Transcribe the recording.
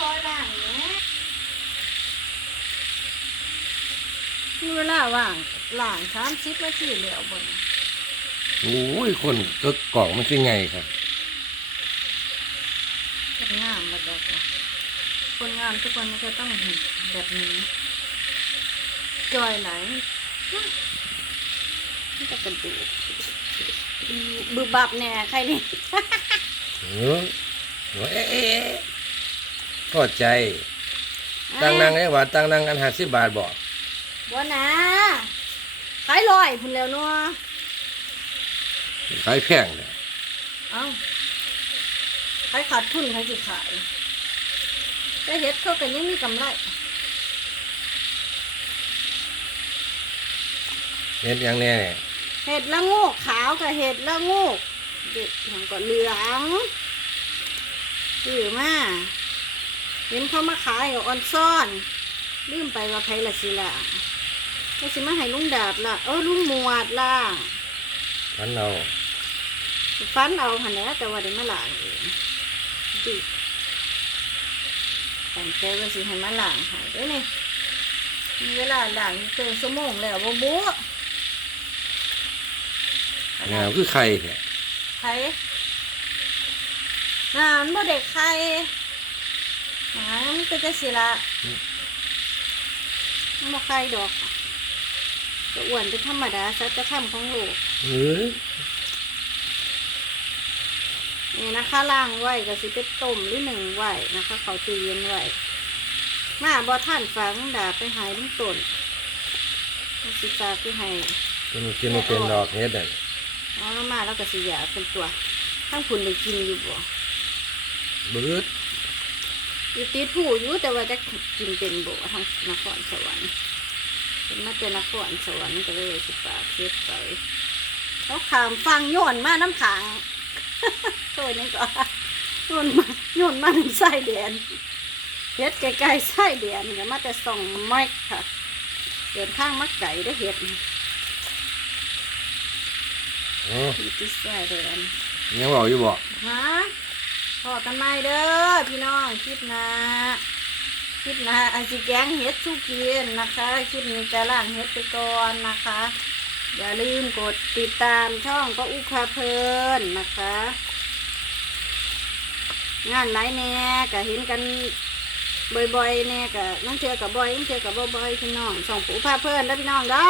ซอยล่างเนี่ยมีเวลาว่างล่างสามสิบนาทีแล้วบนโอ้ยคนก็กล่องมันคือไงครับคนงามมาจากว่าคนงามทุกคนก็ต้องเห็นแบบนี้จอยไหลนี่ก็กระดูกบึบบับแน่ใครนี่ เออเอ๊ะเอ๊ะ พอใจตั้งนั่งได้ว่าตั้งนั่งอันห้าสิบบาทบ่บ่นะขายลอยพุ่นแล้วเนาะขายแพงเลยเอ้าขายขาดทุนใครสิขายแต่เฮ็ดเขาก็ยังมีกำไรเฮ็ดหยังแน่เห็ดละโงูกขาวกับเห็ดละโงูกเด็กอย่างก็เหลืองซื้อมา เห็นเขามาขายกับออนซ่อนลืมไปว่าใครละสิละก็สิมาให้ลุงดาบละเออลุงหมวดละพันเอาฟันเอาหันแหล้วแต่ว่าได้มาล้างเองดิตั้งใจว่าสิให้มาล้างให้เด้อนี่มีเวลาล้างเกินชั่วโมงแล้วบ่บุงามคือไข่แท้ไข่น้ำบ่เด็ กไข่น้ำก็จะสิละมันบ่ไข่ดอกจะอ้วนเป็นธรรมดาสัจธรรมของโลกเอ้ยนี่นะคะล่างไว้ก็สิไปต้มหรือหนึ่งไว้นะคะ เขาตู้เย็นไว้มาบ่ท่านฟังดาไปหายลุงต้นเอาสิฝากไปให้กินกินบ่เป็นดอกเฮ็ดนั่นเอาแล้วมาแล้วก็สิอยากเป็นตัวทั้งคุณได้กินอยู่บ่เบิด อยู่ติดหูอยู่แต่ว่าจะกินเป็นบ่ทางนครสวรรค์เป็นมาแต่นครสวรรค์ก็เลยสิฝากเฮ็ดไปเขาขามฟังโยนมาน้ำขังโตัวนี้ก็โยนมาโยนมาน้ำไส้แดนเฮ็ดใกล้ๆไส้แดนก็มาแต่ส่องไม้ค่ะเดินข้างมักไก่ได้เฮ็ดอ๋ออยู่ที่ไส้แดนยังบอกอยู่บ่ฮะ พอกันใหม่เด้อพี่น้องคลิปนะคลิปนะอันสิแกงเฮ็ดสุกินนะคะคลิปนี้จะล่างเฮ็ดไปก่อนนะคะ อย่าลืมกดติดตามช่องก็อุคาเพลินนะคะ งานไรแน่ก็เห็นกันบ่อยๆแน่ก็นั่งเทือกับบ่อยนั่งเทือกับบ่อยๆพี่น้องส่งปูพาเพลินแล้วพี่น้องเด้อ